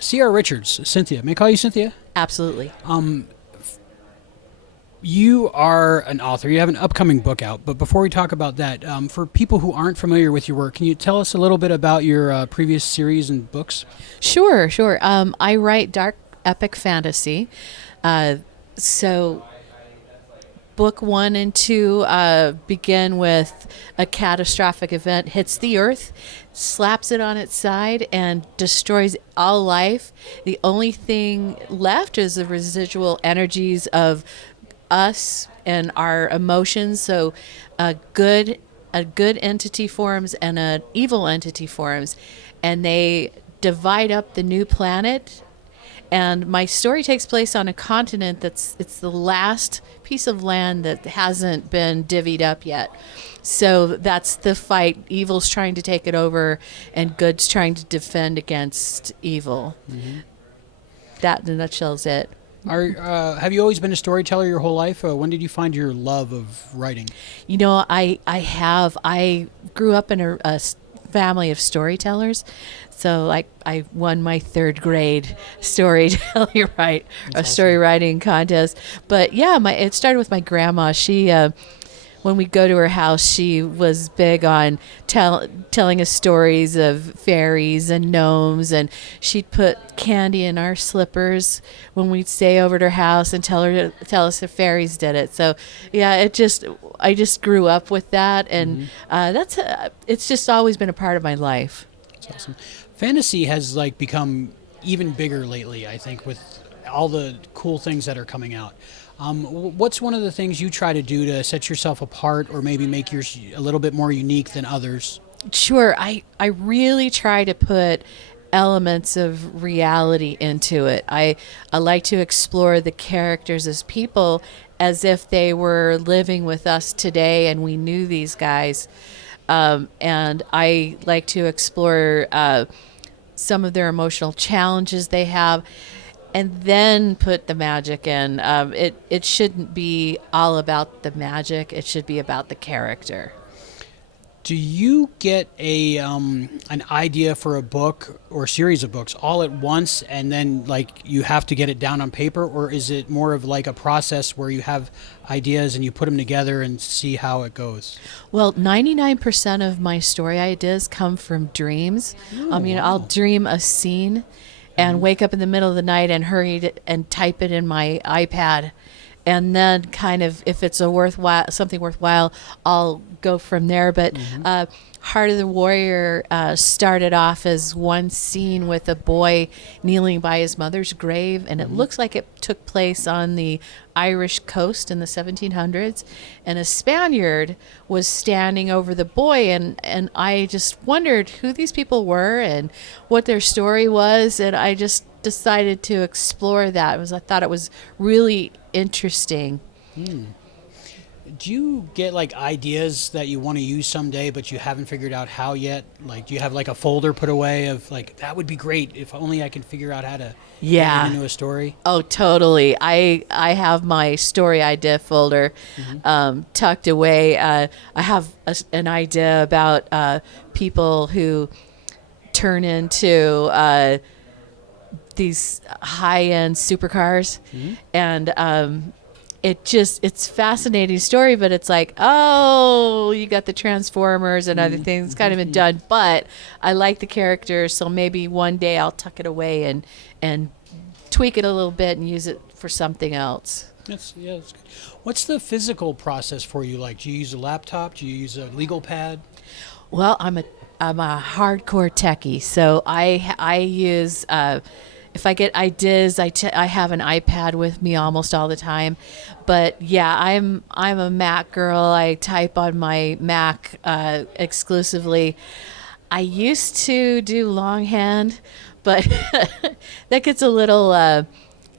C.R. Richards, Cynthia. May I call you Cynthia? Absolutely. You are an author. You have an upcoming book out. But before we talk about that, for people who aren't familiar with your work, can you tell us a little bit about your previous series and books? Sure, sure. I write dark epic fantasy. So book one and two begin with a catastrophic event hits the earth, slaps it on its side, and destroys all life. The only thing left is the residual energies of us and our emotions. So a good entity forms and an evil entity forms, and they divide up the new planet. And my story takes place on a continent it's the last piece of land that hasn't been divvied up yet. So that's the fight. Evil's trying to take it over, and good's trying to defend against evil. That, in a nutshell, is it. Have you always been a storyteller your whole life? When did you find your love of writing? I grew up in a family of storytellers. So like I won my third grade storytelling right, a story writing contest. But yeah, it started with my grandma. She when we go to her house, she was big on telling us stories of fairies and gnomes, and she'd put candy in our slippers when we'd stay over at her house and tell us the fairies did it. So yeah, I just grew up with that, and it's just always been a part of my life. That's awesome. Fantasy has like become even bigger lately, I think, with all the cool things that are coming out. What's one of the things you try to do to set yourself apart, or maybe make yours a little bit more unique than others? Sure, I really try to put elements of reality into it. I like to explore the characters as people, as if they were living with us today and we knew these guys. And I like to explore some of their emotional challenges they have, and then put the magic in. It shouldn't be all about the magic. It should be about the character. Do you get an idea for a book or series of books all at once, and then like you have to get it down on paper, or is it more of like a process where you have ideas and you put them together and see how it goes? Well, 99% of my story ideas come from dreams. I'll dream a scene and wake up in the middle of the night and and type it in my iPad. And then kind of, if it's something worthwhile, I'll go from there. But Heart of the Warrior started off as one scene with a boy kneeling by his mother's grave, and it looks like it took place on the Irish coast in the 1700s, and a Spaniard was standing over the boy, and I just wondered who these people were and what their story was, and I just decided to explore that. I thought it was really interesting. Do you get like ideas that you want to use someday, but you haven't figured out how yet? Like, do you have like a folder put away of like, that would be great if only I can figure out how to Yeah. get it into a story? Oh, totally. I have my story idea folder tucked away. I have an idea about people who turn into these high-end supercars, and it's fascinating story, but it's like, oh, you got the Transformers and other things. It's kind of been done, but I like the characters, so maybe one day I'll tuck it away and tweak it a little bit and use it for something else. That's good. What's the physical process for you like? Do you use a laptop? Do you use a legal pad? Well, I'm a hardcore techie, so I use if I get ideas, I have an iPad with me almost all the time. But yeah, I'm a Mac girl. I type on my Mac exclusively. I used to do longhand, but that gets a little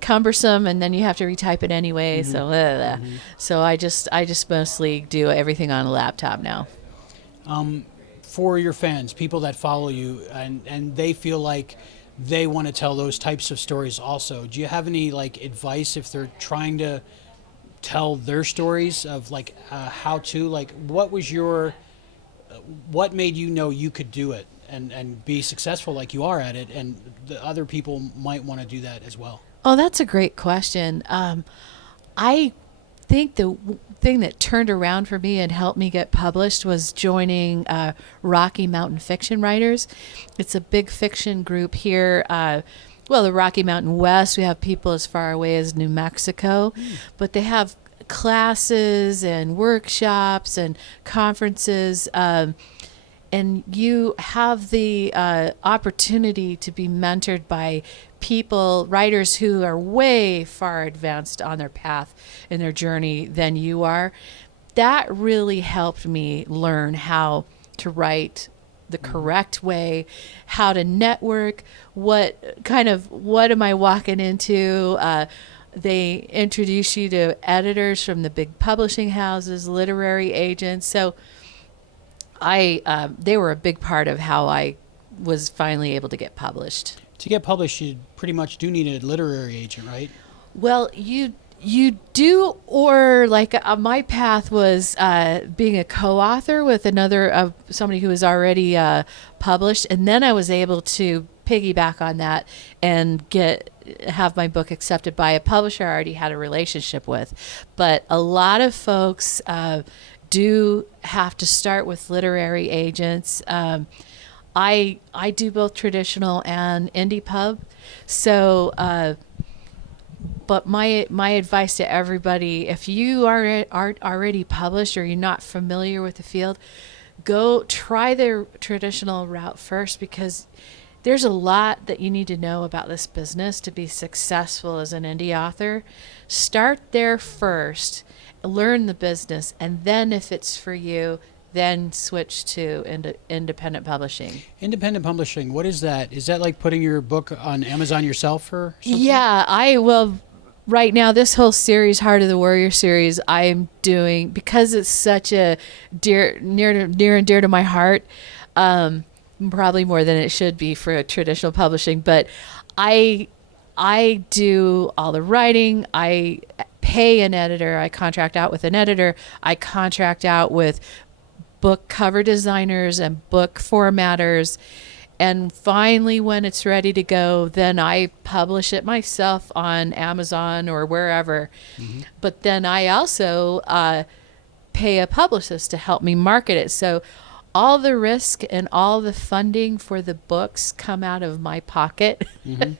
cumbersome, and then you have to retype it anyway. So I just mostly do everything on a laptop now. For your fans, people that follow you, and they feel like they want to tell those types of stories also, do you have any like advice if they're trying to tell their stories of like how to, like, what made you know you could do it and be successful like you are at it, and the other people might want to do that as well? Oh, that's a great question. I think the thing that turned around for me and helped me get published was joining Rocky Mountain Fiction Writers. It's a big fiction group here. Well, the Rocky Mountain West, we have people as far away as New Mexico, but they have classes and workshops and conferences. And you have the opportunity to be mentored by people, writers who are way far advanced on their path in their journey than you are. That really helped me learn how to write the correct way, how to network, what am I walking into. They introduce you to editors from the big publishing houses, literary agents. So they were a big part of how I was finally able to get published. To get published, you pretty much do need a literary agent, right? Well, you do, or like my path was being a co-author with another somebody who was already published, and then I was able to piggyback on that and have my book accepted by a publisher I already had a relationship with. But a lot of folks do have to start with literary agents. I do both traditional and indie pub, so. But my advice to everybody, if you aren't already published or you're not familiar with the field, go try the traditional route first, because there's a lot that you need to know about this business to be successful as an indie author. Start there first, learn the business, and then if it's for you, then switch to independent publishing. Independent publishing, what is that? Is that like putting your book on Amazon yourself or something? Yeah, I will. Right now, this whole series, Heart of the Warrior series, I'm doing because it's such a near and dear to my heart. Probably more than it should be for a traditional publishing, but I do all the writing. I pay an editor. I contract out with an editor. I contract out with book cover designers and book formatters. And finally, when it's ready to go, then I publish it myself on Amazon or wherever. Mm-hmm. But then I also pay a publicist to help me market it. So all the risk and all the funding for the books come out of my pocket. Mm-hmm.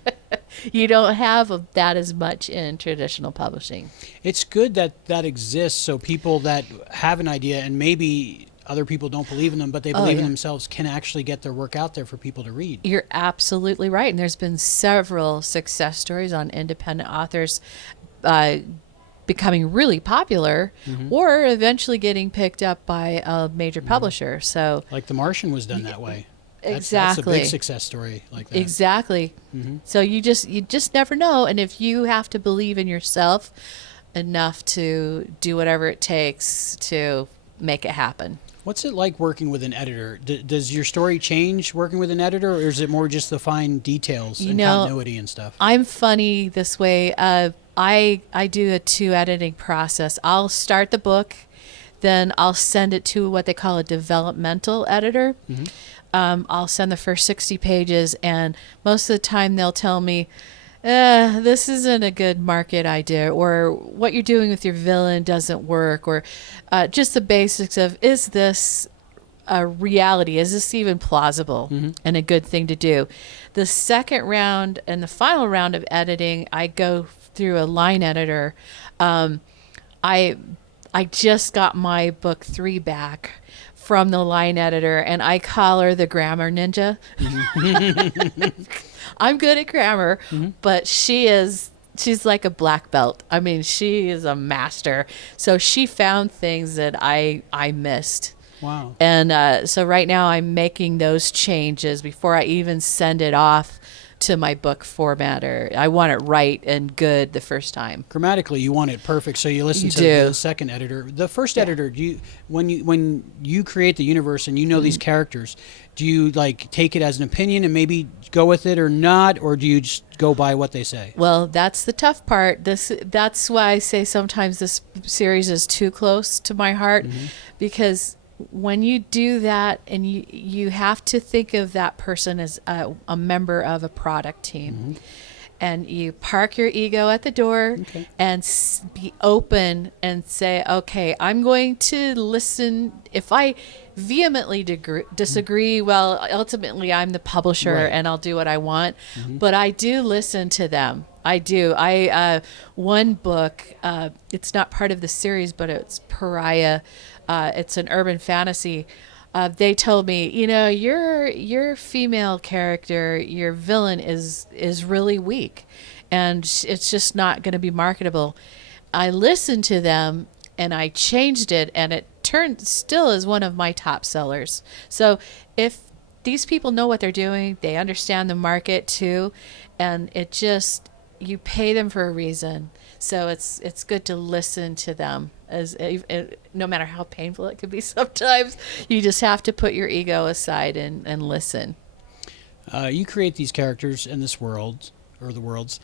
You don't have that as much in traditional publishing. It's good that exists, so people that have an idea and maybe other people don't believe in them, but they believe in themselves, can actually get their work out there for people to read. You're absolutely right. And there's been several success stories on independent authors becoming really popular, mm-hmm. or eventually getting picked up by a major mm-hmm. publisher. So, like The Martian was done that way. Exactly. That's a big success story like that. Exactly. Mm-hmm. So you just never know. And if you have to believe in yourself enough to do whatever it takes to make it happen. What's it like working with an editor? Does your story change working with an editor, or is it more just the fine details and continuity and stuff? I'm funny this way. I do a 2 editing process. I'll start the book, then I'll send it to what they call a developmental editor. Mm-hmm. I'll send the first 60 pages, and most of the time they'll tell me, this isn't a good market idea, or what you're doing with your villain doesn't work, or just the basics of, is this a reality? Is this even plausible mm-hmm. and a good thing to do? The second round and the final round of editing, I go through a line editor. I just got my book 3 back from the line editor, and I call her the grammar ninja. Mm-hmm. I'm good at grammar, mm-hmm. but she's like a black belt. I mean, she is a master. So she found things that I missed. Wow. And so right now I'm making those changes before I even send it off to my book formatter. I want it right and good the first time. Grammatically, you want it perfect, so you listen to the second editor. The first editor, when you create the universe and you know mm-hmm. these characters, do you like take it as an opinion and maybe go with it or not, or do you just go by what they say? Well, that's the tough part. That's why I say sometimes this series is too close to my heart, mm-hmm. because when you do that, and you have to think of that person as a member of a product team, and you park your ego at the door Okay. and be open and say, okay, I'm going to listen. If I vehemently disagree, well, ultimately I'm the publisher Right. and I'll do what I want, but I do listen to them. I do. One book, it's not part of the series, but it's Pariah. It's an urban fantasy. They told me, your female character, your villain is really weak, and it's just not going to be marketable. I listened to them and I changed it, and it turned still is one of my top sellers. So if these people know what they're doing, they understand the market too, and it just you pay them for a reason. So it's good to listen to them, as no matter how painful it could be. Sometimes you just have to put your ego aside and listen. You create these characters in this world, or the worlds.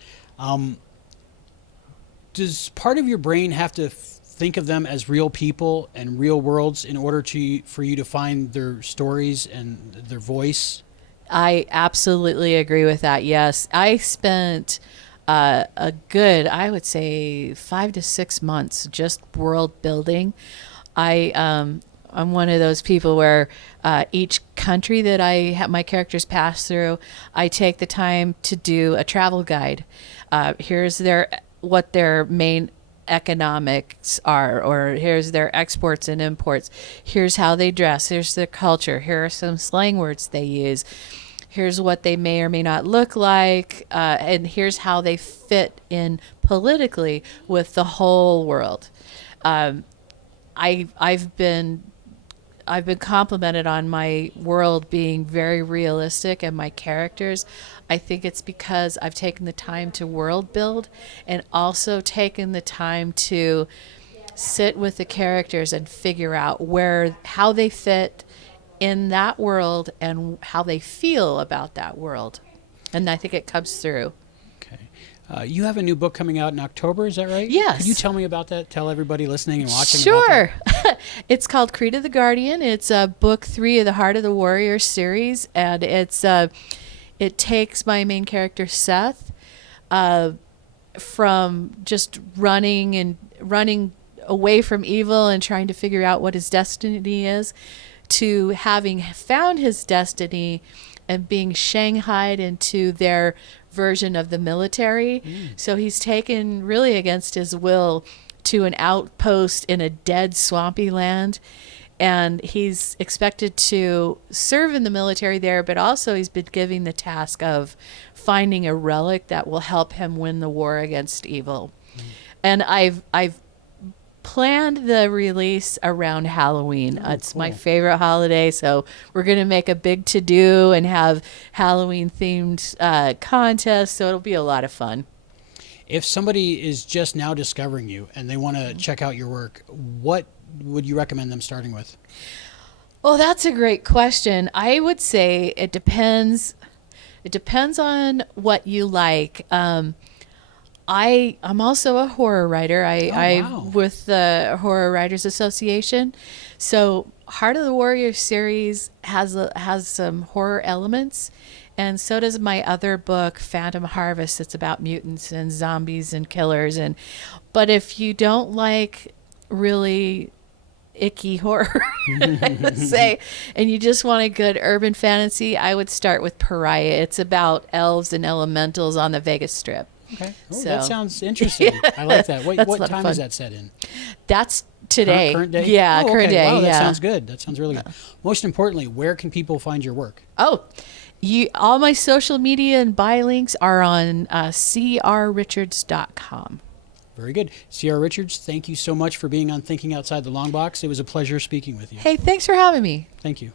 Does part of your brain have to think of them as real people and real worlds in order for you to find their stories and their voice? I absolutely agree with that. Yes, I spent a good, I would say, 5 to 6 months just world building. I'm one of those people where each country that I have my characters pass through, I take the time to do a travel guide. Here's what their main economics are, or here's their exports and imports. Here's how they dress. Here's their culture. Here are some slang words they use. Here's what they may or may not look like, and here's how they fit in politically with the whole world. I've been complimented on my world being very realistic and my characters. I think it's because I've taken the time to world build and also taken the time to sit with the characters and figure out how they fit in that world and how they feel about that world. And I think it comes through. Okay. You have a new book coming out in October, is that right? Yes. Could you tell me about that? Tell everybody listening and watching about Sure. It's called Creed of the Guardian. It's book 3 of the Heart of the Warrior series, and it takes my main character Seth from just running away from evil and trying to figure out what his destiny is, to having found his destiny and being shanghaied into their version of the military. So he's taken really against his will to an outpost in a dead, swampy land. And he's expected to serve in the military there, but also he's been given the task of finding a relic that will help him win the war against evil. And I've planned the release around Halloween. It's cool. my favorite holiday, so we're going to make a big to-do and have Halloween-themed contests, so it'll be a lot of fun. If somebody is just now discovering you and they want to check out your work, what would you recommend them starting with? Well, that's a great question. I would say it depends. It depends on what you like. I'm also a horror writer. Wow. I'm with the Horror Writers Association. So Heart of the Warrior series has some horror elements, and so does my other book, Phantom Harvest. It's about mutants and zombies and killers. But if you don't like really icky horror, I would say, and you just want a good urban fantasy, I would start with Pariah. It's about elves and elementals on the Vegas Strip. Okay. Oh, So- that sounds interesting. I like that. That's a What lot of time fun. is that set in? That's today. Current day? Yeah, Oh, current okay. day. Wow, that yeah. sounds good. That sounds really good. Most importantly, where can people find your work? Oh, all my social media and buy links are on crrichards.com. Very good. Sierra Richards, thank you so much for being on Thinking Outside the Long Box. It was a pleasure speaking with you. Hey, thanks for having me. Thank you.